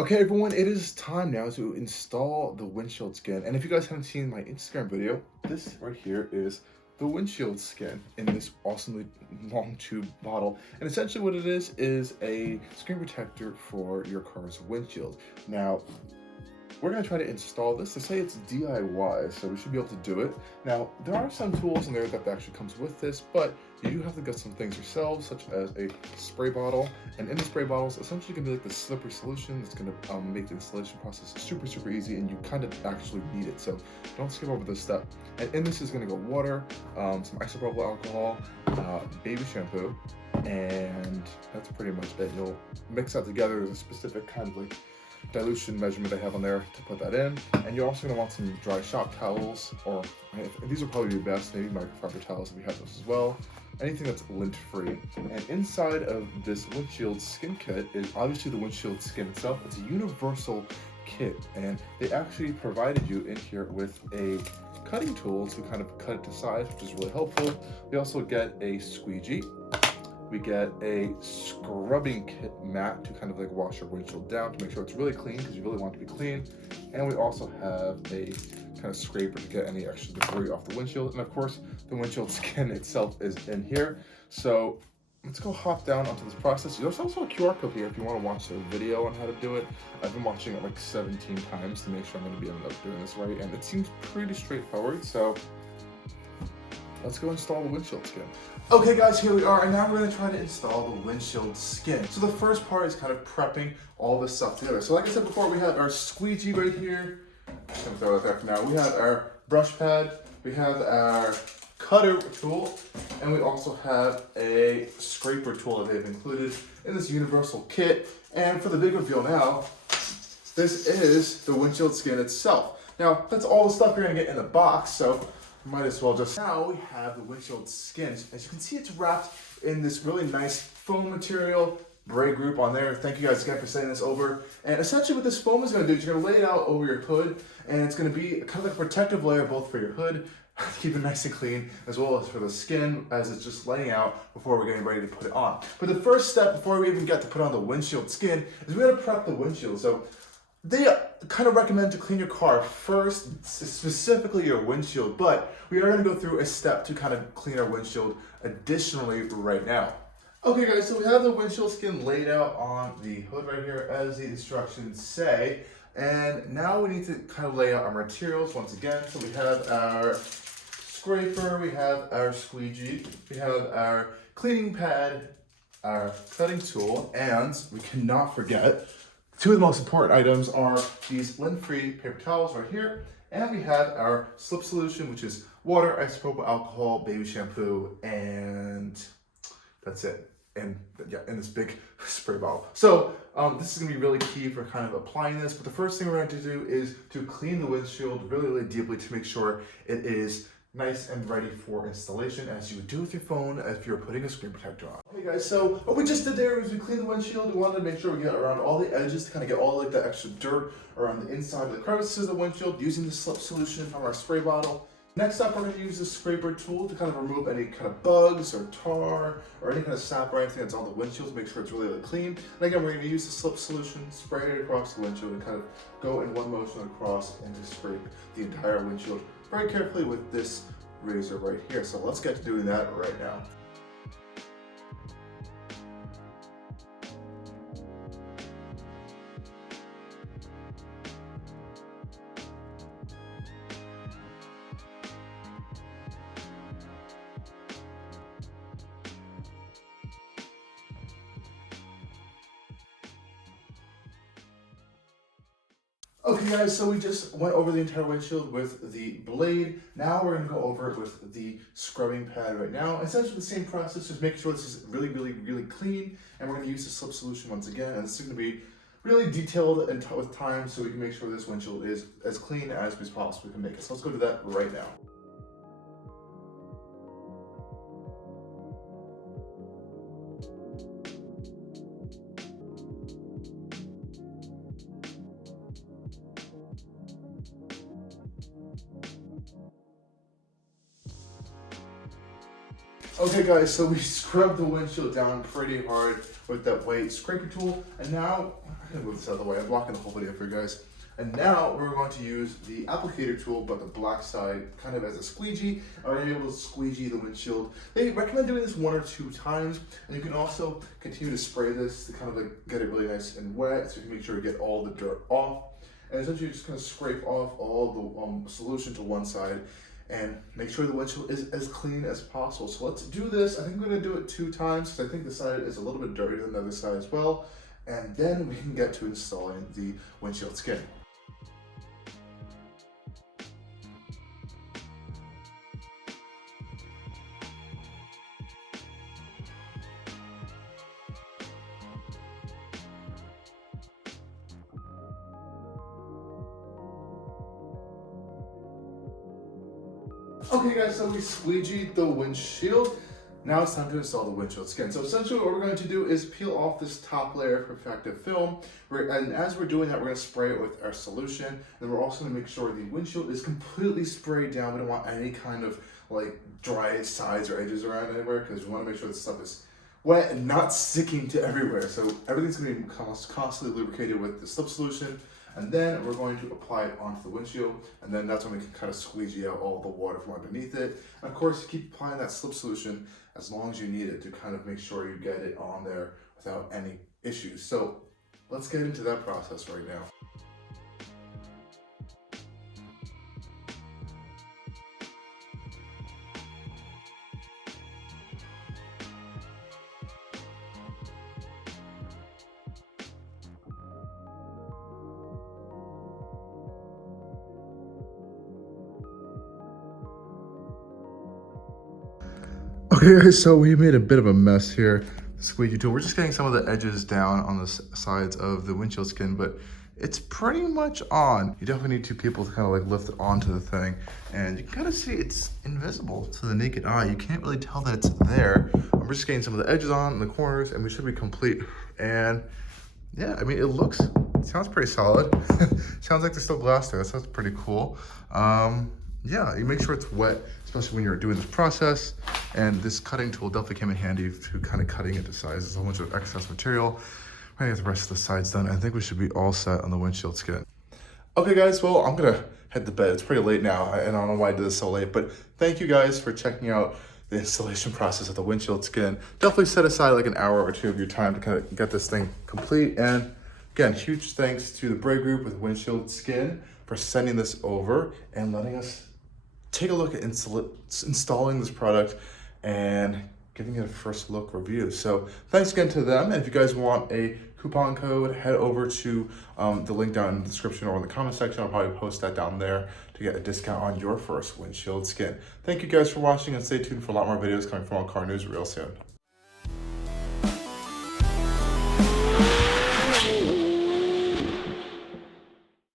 Okay, everyone, it is time now to install the windshield skin. And if you guys haven't seen my Instagram video, this right here is the windshield skin in this awesomely long tube bottle. And essentially what it is a screen protector for your car's windshield. Now, we're going to try to install this. They say it's DIY, so we should be able to do it. Now, there are some tools in there that actually comes with this, but you do have to get some things yourselves, such as a spray bottle. And in the spray bottle is essentially going to be like the slippery solution that's going to make the installation process super easy, and you kind of actually need it. So don't skip over this step. And in this is going to go water, some isopropyl alcohol, baby shampoo, and that's pretty much it. You'll mix that together. There's a specific kind of like dilution measurement they have on there to put that in. And you're also going to want some dry shop towels, or these will probably be best, maybe microfiber towels if we have those as well. Anything that's lint free. And inside of this windshield skin kit is obviously the windshield skin itself. It's a universal kit, and they actually provided you in here with a cutting tool to kind of cut it to size, which is really helpful. We also get a squeegee. We get a scrubbing kit mat to kind of like wash your windshield down to make sure it's really clean, because you really want it to be clean. And we also have a kind of scraper to get any extra debris off the windshield. And of course, the windshield skin itself is in here. So let's go hop down onto this process. There's also a QR code here if you want to watch a video on how to do it. I've been watching it like 17 times to make sure I'm going to be able to doing this right. And it seems pretty straightforward. So let's go install the windshield skin. Okay guys, here we are, and now we're going to try to install the windshield skin. So the first part is kind of prepping all this stuff together. So like I said before, we have our squeegee right here. I'm going to throw that there for now. We have our brush pad, we have our cutter tool, and we also have a scraper tool that they've included in this universal kit. And for the big reveal now, this is the windshield skin itself. Now, that's all the stuff you're going to get in the box, so might as well just... Now we have the windshield skin. As you can see, it's wrapped in this really nice foam material, Bray Group on there. Thank you guys again for sending this over. And essentially what this foam is going to do is you're going to lay it out over your hood, and it's going to be kind of like a protective layer both for your hood, to keep it nice and clean, as well as for the skin as it's just laying out before we're getting ready to put it on. But the first step before we even get to put on the windshield skin is we got to prep the windshield. So they kind of recommend to clean your car first, specifically your windshield, but we are going to go through a step to kind of clean our windshield additionally right now. Okay guys, so we have the windshield skin laid out on the hood right here as the instructions say, and now we need to kind of lay out our materials once again. So we have our scraper, we have our squeegee, we have our cleaning pad, our cutting tool, and we cannot forget two of the most important items are these lint-free paper towels right here, and we have our slip solution, which is water, isopropyl alcohol, baby shampoo, and that's it. And yeah, in this big spray bottle. So this is gonna be really key for kind of applying this, but the first thing we're going to do is to clean the windshield really deeply to make sure it is nice and ready for installation, as you would do with your phone if you're putting a screen protector on. Okay guys, so what we just did there is we cleaned the windshield. We wanted to make sure we get around all the edges to kind of get all like the extra dirt around the inside of the crevices of the windshield using the slip solution from our spray bottle. Next up, we're going to use the scraper tool to kind of remove any kind of bugs or tar or any kind of sap or anything that's on the windshield to make sure it's really clean. And again, we're going to use the slip solution, spray it across the windshield, and kind of go in one motion across and just scrape the entire windshield very carefully with this razor right here. So let's get to doing that right now. Okay guys, so we just went over the entire windshield with the blade. Now we're going to go over it with the scrubbing pad right now. Essentially the same process, just making sure this is really clean. And we're going to use the slip solution once again. And this is going to be really detailed and with time so we can make sure this windshield is as clean as we possibly can make it. So let's go do that right now. Okay guys, so we scrubbed the windshield down pretty hard with that white scraper tool, and now, I'm gonna move this out of the way, I'm blocking the whole video for you guys. And now we're going to use the applicator tool, but the black side kind of as a squeegee. I'm able to squeegee the windshield. They recommend doing this 1 or 2 times, and you can also continue to spray this to kind of like get it really nice and wet, so you can make sure to get all the dirt off. And essentially you're just gonna scrape off all the solution to one side and make sure the windshield is as clean as possible. So let's do this. I think I'm gonna do it 2 times because I think the side is a little bit dirtier than the other side as well. And then we can get to installing the windshield skin. Okay guys, so we squeegeed the windshield. Now it's time to install the windshield skin. So essentially what we're going to do is peel off this top layer of protective film. And as we're doing that, we're going to spray it with our solution. And then we're also going to make sure the windshield is completely sprayed down. We don't want any kind of like dry sides or edges around anywhere, because we want to make sure the stuff is wet and not sticking to everywhere. So everything's going to be constantly lubricated with the slip solution. And then we're going to apply it onto the windshield, and then that's when we can kind of squeegee out all the water from underneath it. And of course, keep applying that slip solution as long as you need it to kind of make sure you get it on there without any issues. So let's get into that process right now. Okay guys, so we made a bit of a mess here. The squeegee tool, we're just getting some of the edges down on the sides of the windshield skin, but it's pretty much on. You definitely need 2 people to kind of like lift it onto the thing, and you can kind of see it's invisible to the naked eye. You can't really tell that it's there. I'm just getting some of the edges on in the corners, and we should be complete. And yeah, I mean, it sounds pretty solid. Sounds like there's still glass there. That sounds pretty cool. Yeah, you make sure it's wet, especially when you're doing this process. And this cutting tool definitely came in handy to kind of cutting it to size. There's a bunch of excess material. We're gonna get the rest of the sides done. I think we should be all set on the windshield skin. Okay guys, well, I'm gonna head to bed. It's pretty late now, and I don't know why I did this so late, but thank you guys for checking out the installation process of the windshield skin. Definitely set aside like an hour or 2 of your time to kind of get this thing complete. And again, huge thanks to the Bray Group with Windshield Skin for sending this over and letting us take a look at installing this product and giving it a first look review. So thanks again to them. And if you guys want a coupon code, head over to the link down in the description or in the comment section. I'll probably post that down there to get a discount on your first windshield skin. Thank you guys for watching, and stay tuned for a lot more videos coming from Allcarnews real soon.